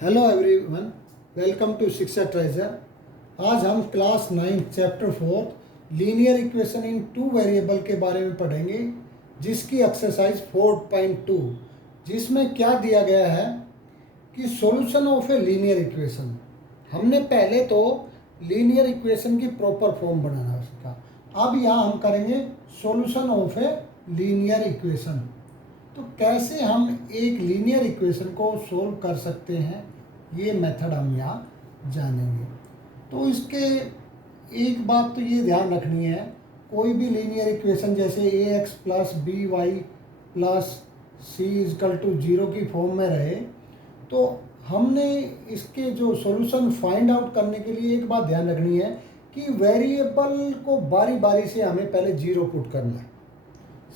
Hello everyone, welcome to शिक्षा treasure. आज हम class 9 chapter 4 linear equation in two variable के बारे में पढ़ेंगे, जिसकी एक्सरसाइज 4.2 जिसमें क्या दिया गया है कि solution of a linear equation. हमने पहले तो लीनियर इक्वेशन की प्रॉपर फॉर्म बनाना सीखा। अब यहाँ हम करेंगे solution of a linear equation. तो कैसे हम एक लीनियर इक्वेशन को सोल्व कर सकते हैं, ये मेथड हम यहाँ जानेंगे। तो इसके एक बात तो ये ध्यान रखनी है, कोई भी लीनियर इक्वेशन जैसे A X plus B Y plus C is equal to 0 की फॉर्म में रहे, तो हमने इसके जो सॉल्यूशन फाइंड आउट करने के लिए एक बात ध्यान रखनी है कि वेरिएबल को बारी बारी से हमें पहले 0 पुट करना है।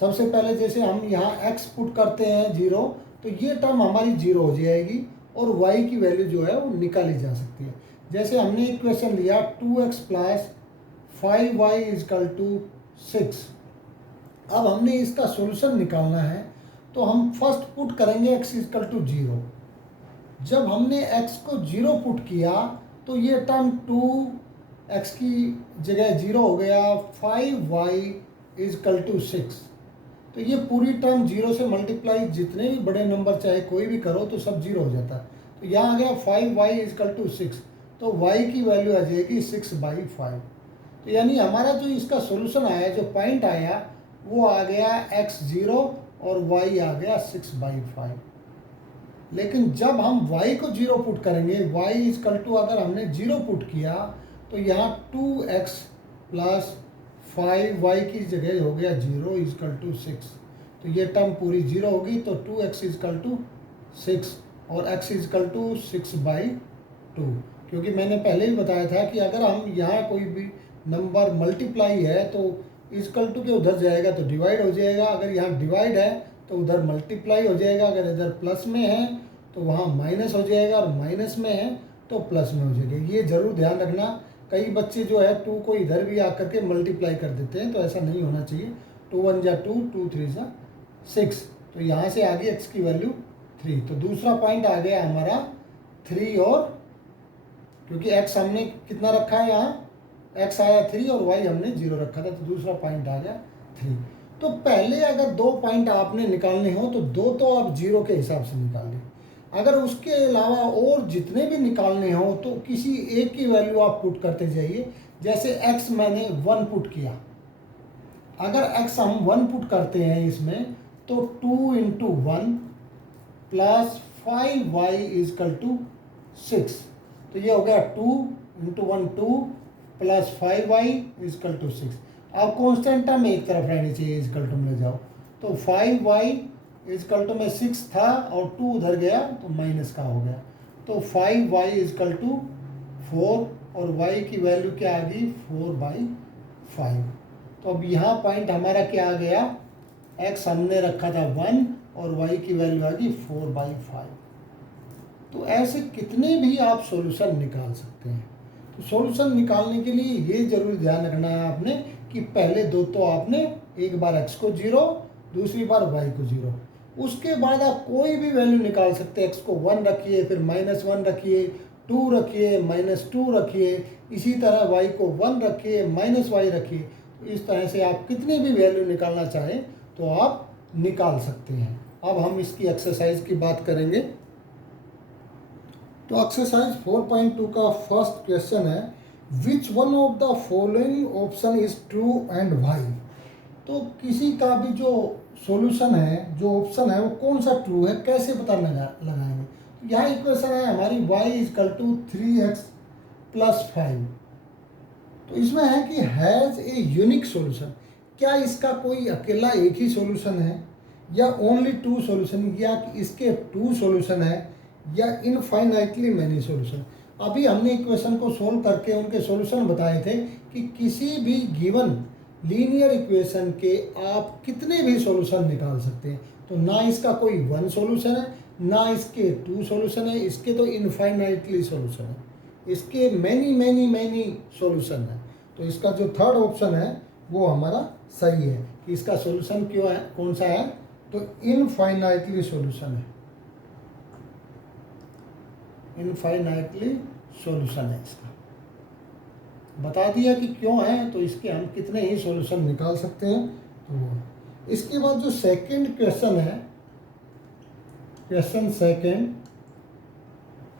सबसे पहले जैसे हम यहाँ x पुट करते हैं 0, तो ये टर्म हमारी 0 हो जाएगी और y की वैल्यू जो है वो निकाली जा सकती है। जैसे हमने इक्वेशन लिया 2x plus 5y is equal to 6। अब हमने इसका सॉल्यूशन निकालना है, तो हम फर्स्ट पुट करेंगे x इजकल टू 0। जब हमने x को 0 पुट किया तो ये टर्म 2x की जगह 0 हो गया, 5y इजकल टू 6। तो ये पूरी टर्म 0 से मल्टीप्लाई जितने भी बड़े नंबर चाहे कोई भी करो तो सब 0 हो जाता है। तो यहाँ आ गया 5y इजकल टू 6, तो y की वैल्यू आ जाएगी 6/5। तो यानी हमारा जो इसका सॉल्यूशन आया, जो पॉइंट आया, वो आ गया x0 और y आ गया 6/5। लेकिन जब हम y को 0 पुट करेंगे, y इजकल टू अगर हमने 0 पुट किया तो यहाँ 2x प्लस 5y की जगह हो गया 0 इजकल टू 6। तो ये टर्म पूरी 0 होगी, तो 2x इजकल टू 6 और x इजकल टू 6/2। क्योंकि मैंने पहले ही बताया था कि अगर हम यहाँ कोई भी नंबर मल्टीप्लाई है तो इजकल टू के उधर जाएगा तो डिवाइड हो जाएगा, अगर यहाँ डिवाइड है तो उधर मल्टीप्लाई हो जाएगा, अगर इधर प्लस में है तो वहाँ माइनस हो जाएगा, और माइनस में है तो प्लस में हो जाएगा। ये ज़रूर ध्यान रखना। कई बच्चे जो है 2 को इधर भी आकर के मल्टीप्लाई कर देते हैं, तो ऐसा नहीं होना चाहिए। 2 1 जा 2, 2 3 जा 6। तो यहाँ से आ गई x की वैल्यू 3। तो दूसरा पॉइंट आ गया हमारा 3, और क्योंकि x हमने कितना रखा है, यहाँ x आया 3 और y हमने 0 रखा था, तो दूसरा पॉइंट आ गया 3। तो पहले अगर 2 पॉइंट आपने निकालने हो तो 2 तो आप 0 के हिसाब से निकाल लें। अगर उसके अलावा और जितने भी निकालने हो तो किसी एक की वैल्यू आप पुट करते जाइए। जैसे x मैंने 1 पुट किया, अगर x हम 1 पुट करते हैं इसमें, तो 2 into 1 plus 5y is equal to 6। तो ये हो गया 2 into 1 2 plus 5y is equal to 6। अब कॉन्स्टेंट टर्म एक तरफ रहनी चाहिए, इजकल टू में जाओ, तो 5y इजकल टू में 6 था और 2 उधर गया तो माइनस का हो गया, तो 5y इजकल टू 4 और y की वैल्यू क्या आ गई 4/5। तो अब यहाँ पॉइंट हमारा क्या आ गया, x हमने रखा था 1 और y की वैल्यू आ गई 4/5। तो ऐसे कितने भी आप सॉल्यूशन निकाल सकते हैं। तो सॉल्यूशन निकालने के लिए ये जरूर ध्यान रखना है आपने कि पहले 2 तो आपने एक बार x को 0, दूसरी बार y को 0, उसके बाद आप कोई भी वैल्यू निकाल सकते हैं। x को 1 रखिए, फिर -1 रखिए, 2 रखिए, -2 रखिए, इसी तरह y को 1 रखिए, -y रखिए। तो इस तरह से आप कितनी भी वैल्यू निकालना चाहें तो आप निकाल सकते हैं। अब हम इसकी एक्सरसाइज की बात करेंगे। तो एक्सरसाइज 4.2 का फर्स्ट क्वेश्चन है, which one of the following option is true and why. तो किसी का भी जो सॉल्यूशन है, जो ऑप्शन है, वो कौन सा ट्रू है, कैसे पता लगाएंगे। यहाँ इक्वेशन है हमारी y is equal to 3x plus 5। तो इसमें है कि हैज़ ए यूनिक सॉल्यूशन। क्या इसका कोई अकेला एक ही सॉल्यूशन है, या ओनली 2 सॉल्यूशन, या इसके 2 सॉल्यूशन है, या इनफाइनाइटली मैनी सॉल्यूशन। अभी हमने इक्वेशन को सोल्व करके उनके सॉल्यूशन बताए थे कि किसी भी गिवन लीनियर इक्वेशन के आप कितने भी सॉल्यूशन निकाल सकते हैं। तो ना इसका कोई 1 सॉल्यूशन है, ना इसके 2 सॉल्यूशन है, इसके तो इनफाइनाइटली सॉल्यूशन है, इसके मैनी मैनी मैनी सॉल्यूशन है। तो इसका जो थर्ड ऑप्शन है वो हमारा सही है कि इसका सॉल्यूशन क्यों है, कौन सा है, तो इनफाइनाइटली सॉल्यूशन है। इनफाइनाइटली सॉल्यूशन है इसका। बता दिया कि क्यों है, तो इसके हम कितने ही सॉल्यूशन निकाल सकते हैं। तो इसके बाद जो सेकंड क्वेश्चन है, क्वेश्चन सेकंड,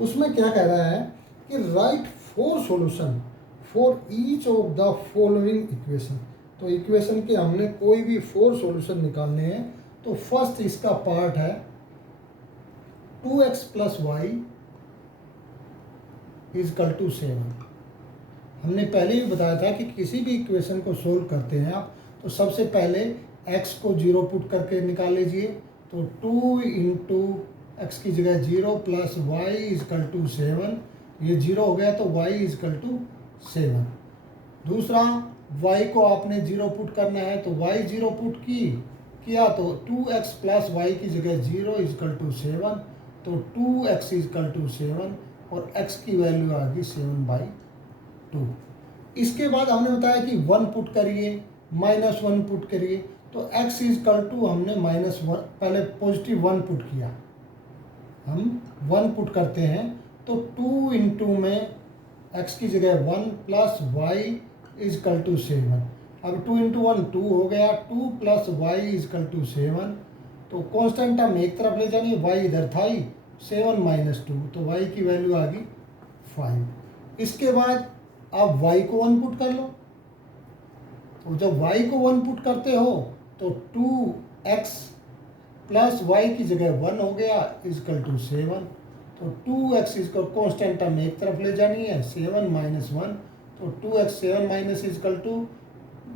उसमें क्या कह रहा है कि right 4 solution for each of the following equation. तो इक्वेशन के हमने कोई भी 4 सॉल्यूशन निकालने हैं। तो फर्स्ट इसका पार्ट है 2x plus Y equal to 7। हमने पहले ही बताया था कि किसी भी इक्वेशन को सोल्व करते हैं आप, तो सबसे पहले x को 0 पुट करके निकाल लीजिए। तो 2 इंटू एक्स की जगह 0 प्लस वाई इजकल टू 7, ये 0 हो गया तो y इजकल टू 7। दूसरा y को आपने 0 पुट करना है, तो y 0 पुट किया तो 2x प्लस वाई की जगह 0 इजकल टू 7, तो 2x इजकल टू 7 और x की वैल्यू आ गई 7/2। इसके बाद हमने बताया कि 1 पुट करिए, -1 पुट करिए, तो x इजकल टू हमने -1, पहले पॉजिटिव 1 पुट किया, हम 1 पुट करते हैं तो 2 इंटू में x की जगह 1 प्लस वाई इजकल टू 7। अब 2 इंटू 1 2 हो गया, 2 प्लस वाई इजकल टू 7। तो कॉन्स्टेंट हम एक तरफ ले जाएंगे, y इधर था ही, 7 माइनस 2, तो y की वैल्यू आ गई 5। इसके बाद आप y को 1 पुट कर लो, तो जब y को 1 पुट करते हो तो 2x प्लस वाई की जगह 1 हो गया इजकल टू 7। तो 2x इसको कॉन्स्टेंट हम एक तरफ ले जानी है, 7 माइनस 1, तो 2x 7 minus equal to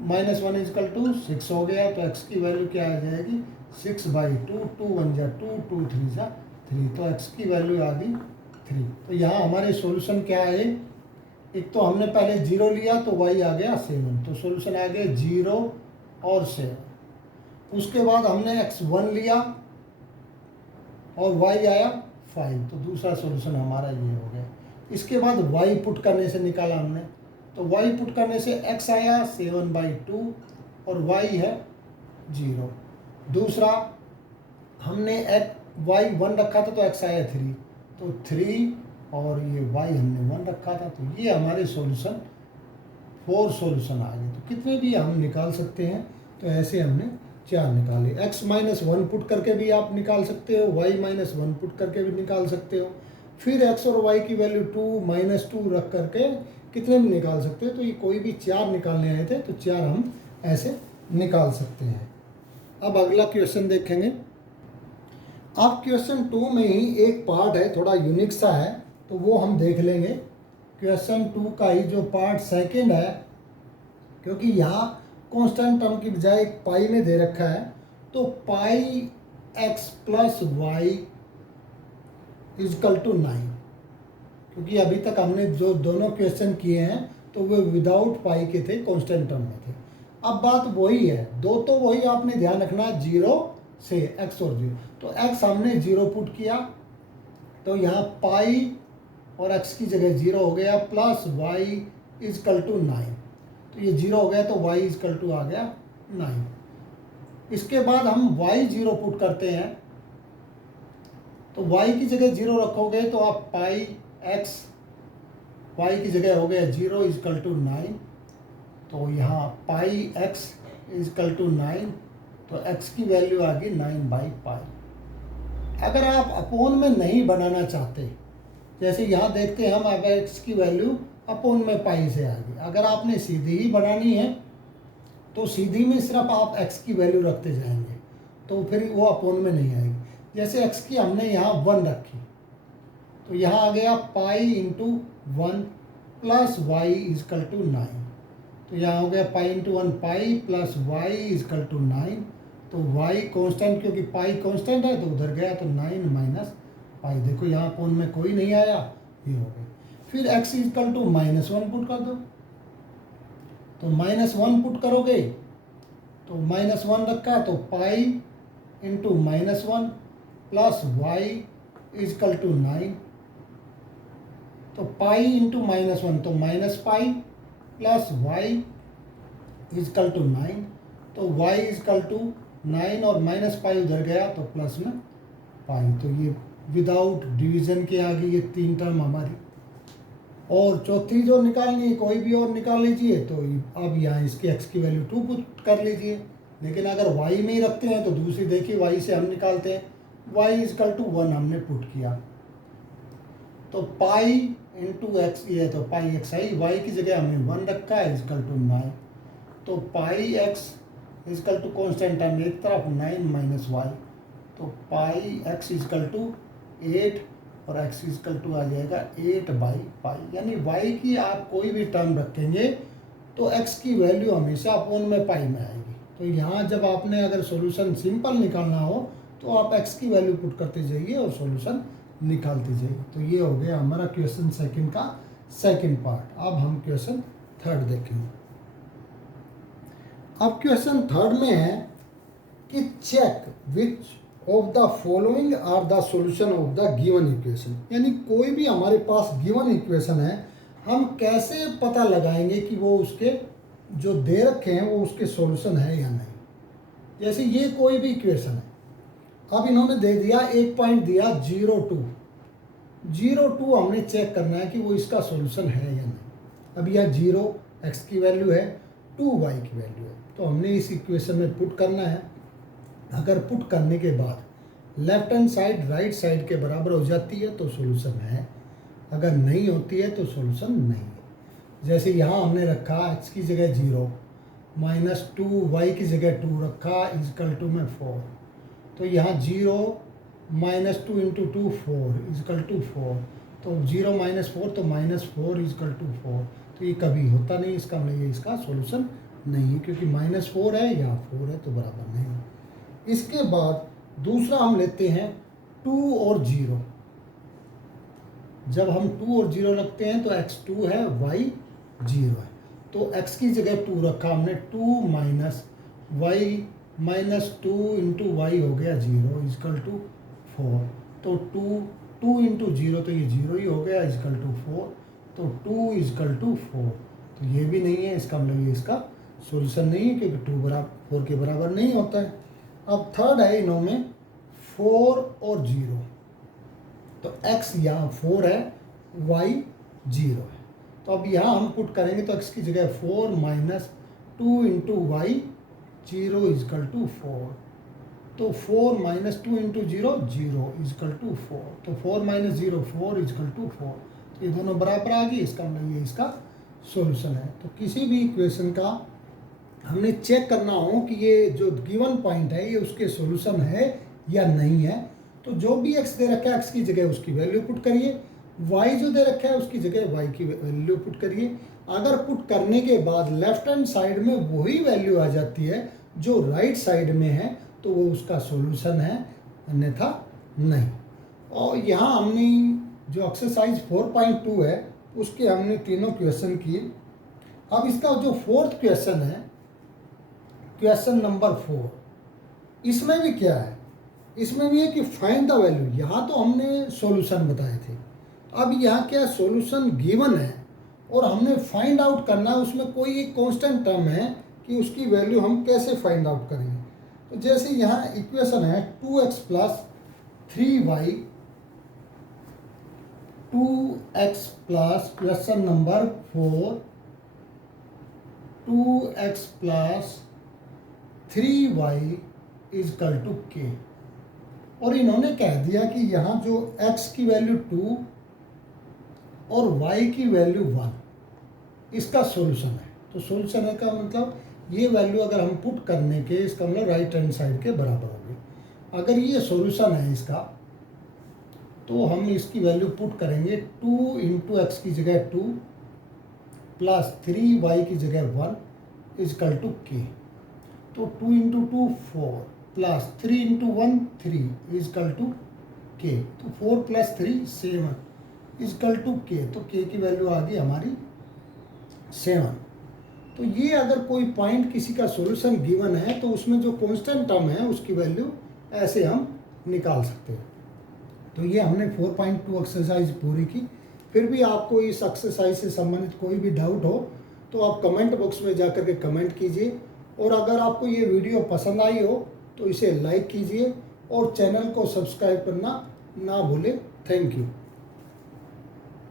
-1 equal to 6 हो गया। तो x की वैल्यू क्या आ जाएगी 6/2, 2 1 जा 2, 2 3 जा 3, तो x की वैल्यू आ गई 3। तो यहाँ हमारे सॉल्यूशन क्या है, एक तो हमने पहले 0 लिया तो y आ गया 7, तो सॉल्यूशन आ गया 0 और 7। उसके बाद हमने x1 लिया और y आया 5, तो दूसरा सॉल्यूशन हमारा ये हो गया। इसके बाद y पुट करने से निकाला हमने, तो y पुट करने से x आया 7/2 और y है 0। दूसरा हमने y 1 रखा था तो x आया 3, तो 3 और ये y हमने 1 रखा था, तो ये हमारे सॉल्यूशन 4 सॉल्यूशन आ गए। तो कितने भी हम निकाल सकते हैं, तो ऐसे हमने 4 निकाले। x -1 पुट करके भी आप निकाल सकते हो, y -1 पुट करके भी निकाल सकते हो, फिर x और y की वैल्यू 2 -2 रख करके कितने भी निकाल सकते हो। तो ये कोई भी 4 निकालने आए थे तो 4 हम ऐसे निकाल सकते हैं। अब अगला क्वेश्चन देखेंगे। अब क्वेश्चन 2 में ही एक पार्ट है थोड़ा यूनिक सा है, तो वो हम देख लेंगे। क्वेश्चन 2 का ही जो पार्ट सेकंड है, क्योंकि यहाँ कांस्टेंट टर्म की बजाय एक पाई में दे रखा है, तो pi x plus Y equal to 9। क्योंकि अभी तक हमने जो दोनों क्वेश्चन किए हैं तो वे विदाउट पाई के थे, कांस्टेंट टर्म में थे। अब बात वही है, दो तो वही आपने ध्यान रखना, 0 से x और 0। तो x हमने 0 पुट किया, तो यहाँ पाई और x की जगह 0 हो गया, प्लस y इजकल टू 9। तो ये 0 हो गया तो y इजकल टू आ गया 9। इसके बाद हम y 0 पुट करते हैं, तो y की जगह 0 रखोगे तो आप पाई x y की जगह हो गया 0 इजकल टू 9। तो यहाँ पाई x इजकल टू 9, तो x की वैल्यू आ गई 9/पाई। अगर आप अपोन में नहीं बनाना चाहते, जैसे यहाँ देखते हैं हम, अब x की वैल्यू अपोन में पाई से आ गई। अगर आपने सीधी ही बनानी है तो सीधी में सिर्फ आप x की वैल्यू रखते जाएंगे, तो फिर वो अपोन में नहीं आएगी। जैसे x की हमने यहाँ 1 रखी, तो यहाँ आ गया pi into 1 plus Y equal to 9। तो यहाँ हो गया pi into 1 pi plus Y equal to 9। तो y कांस्टेंट, क्योंकि पाई कांस्टेंट है तो उधर गया, तो 9 माइनस पाई। देखो यहाँ अपोन में कोई नहीं आया, ये हो गया। फिर x इजकल टू -1 पुट कर दो, तो -1 पुट करोगे तो -1 रखा, तो pi into -1 plus Y equal to 9। तो पाई इंटू -1 तो minus pi plus Y equal to 9। तो y इजकल टू 9 और माइनस पाई उधर गया तो प्लस में पाई। तो ये विदाउट डिवीजन के आगे ये 3 टर्म हमारी। और चौथी जो निकालनी है कोई भी और निकाल लीजिए। तो अब यहाँ इसके x की वैल्यू 2 पुट कर लीजिए। लेकिन अगर y में ही रखते हैं तो दूसरी देखिए y से हम निकालते हैं, y इजकल टू 1 हमने पुट किया तो पाई इंटू एक्स, ये तो पाई एक्स आई, y की जगह हमने 1 रखा है इजकल टू 9। तो pi X is equal to constant term एक तरफ 9 माइनस वाई, तो पाई एक्स इजकल टू 8 और x इजकल टू आ जाएगा 8/पाई। यानी y की आप कोई भी टर्म रखेंगे तो x की वैल्यू हमेशा अपॉन में पाई में आएगी। तो यहाँ जब आपने अगर सॉल्यूशन सिंपल निकालना हो तो आप x की वैल्यू पुट करते जाइए और सॉल्यूशन निकालते जाइए। तो ये हो गया हमारा क्वेश्चन सेकंड का सेकंड पार्ट। अब हम क्वेश्चन थर्ड देखेंगे। अब क्वेश्चन थर्ड में है कि check which of the following are the solution of the given equation. यानी कोई भी हमारे पास गिवन इक्वेशन है, हम कैसे पता लगाएंगे कि वो उसके जो दे रखे हैं वो उसके सॉल्यूशन है या नहीं। जैसे ये कोई भी इक्वेशन है, अब इन्होंने दे दिया एक पॉइंट दिया 0.2 हमने चेक करना है कि वो इसका सॉल्यूशन है या नहीं। अब यह 0 x की वैल्यू है, 2 y की वैल्यू है, तो हमने इस इक्वेशन में पुट करना है। अगर पुट करने के बाद left hand side right side के बराबर हो जाती है तो सॉल्यूशन है, अगर नहीं होती है तो सॉल्यूशन नहीं है। जैसे यहाँ हमने रखा x की जगह 0 माइनस 2 y की जगह 2 रखा इजकल टू में 4, तो यहाँ 0 माइनस 2 इंटू 2 4 इजकल टू 4, तो 0 माइनस 4 तो माइनस 4 इजकल टू 4, तो ये कभी होता नहीं, इसका मतलब ये इसका सॉल्यूशन नहीं है क्योंकि -4 है यहाँ 4 है तो बराबर नहीं है। इसके बाद दूसरा हम लेते हैं 2 और 0। जब हम 2 और 0 रखते हैं तो x 2 है y 0 है, तो x की जगह 2 रखा हमने, 2 minus y minus 2 into Y हो गया 0 इजकल टू 4, तो 2 इंटू 0 तो ये 0 ही हो गया इजकल टू 4, तो 2 इजकल टू 4, तो ये भी नहीं है, इसका मतलब ये इसका सॉल्यूशन नहीं है क्योंकि 2 बराबर 4 के बराबर नहीं होता है। अब थर्ड है इनों में 4 और 0, तो x यहाँ 4 है y 0 है, तो अब यहाँ हम पुट करेंगे तो x की जगह 4 minus 2 into Y 0 equal to 4, तो 4 माइनस 2 इंटू 0 इजकल टू 4, तो 4 माइनस 0 4 इजकल टू 4, तो ये दोनों बराबर आ गई, इसका मतलब ये इसका सॉल्यूशन है। तो किसी भी इक्वेशन का हमने चेक करना हो कि ये जो गिवन पॉइंट है ये उसके सॉल्यूशन है या नहीं है, तो जो भी x दे रखा है x की जगह उसकी वैल्यू पुट करिए, y जो दे रखा है उसकी जगह y की वैल्यू पुट करिए। अगर पुट करने के बाद लेफ्ट हैंड साइड में वही वैल्यू आ जाती है जो राइट साइड में है तो वो उसका सॉल्यूशन है, अन्यथा नहीं। और यहाँ हमने जो एक्सरसाइज 4.2 है उसके हमने तीनों क्वेश्चन किए। अब इसका जो फोर्थ क्वेश्चन है, क्वेश्चन नंबर 4, इसमें भी क्या है, इसमें भी है कि फाइंड द वैल्यू। यहाँ तो हमने सॉल्यूशन बताए थे, अब यहाँ क्या सॉल्यूशन गिवन है और हमने फाइंड आउट करना है, उसमें कोई एक कांस्टेंट टर्म है कि उसकी वैल्यू हम कैसे फाइंड आउट करेंगे। तो जैसे यहाँ इक्वेशन है 2x plus 3y, 2x plus question number 4 2x plus 3y equal to k, और इन्होंने कह दिया कि यहाँ जो x की वैल्यू 2 और y की वैल्यू 1 इसका सॉल्यूशन है। तो सॉल्यूशन है का मतलब ये वैल्यू अगर हम पुट करने के, इसका मतलब राइट हैंड साइड के बराबर होगी। अगर ये सॉल्यूशन है इसका तो हम इसकी वैल्यू पुट करेंगे 2 इंटू एक्स की जगह 2 प्लस 3y की जगह 1 इजकल टू k, तो 2 into 2 4 plus 3 into 1 3 equal to k, तो 4 प्लस 3 7 इजकल टू k, तो k की वैल्यू आ गई हमारी 7। तो ये अगर कोई पॉइंट किसी का सॉल्यूशन गिवन है तो उसमें जो कांस्टेंट टर्म है उसकी वैल्यू ऐसे हम निकाल सकते हैं। तो ये हमने 4.2 एक्सरसाइज पूरी की। फिर भी आपको इस एक्सरसाइज से संबंधित कोई भी डाउट हो तो आप कमेंट बॉक्स में जाकर के कमेंट कीजिए, और अगर आपको ये वीडियो पसंद आई हो तो इसे लाइक कीजिए और चैनल को सब्सक्राइब करना ना भूले। Thank you.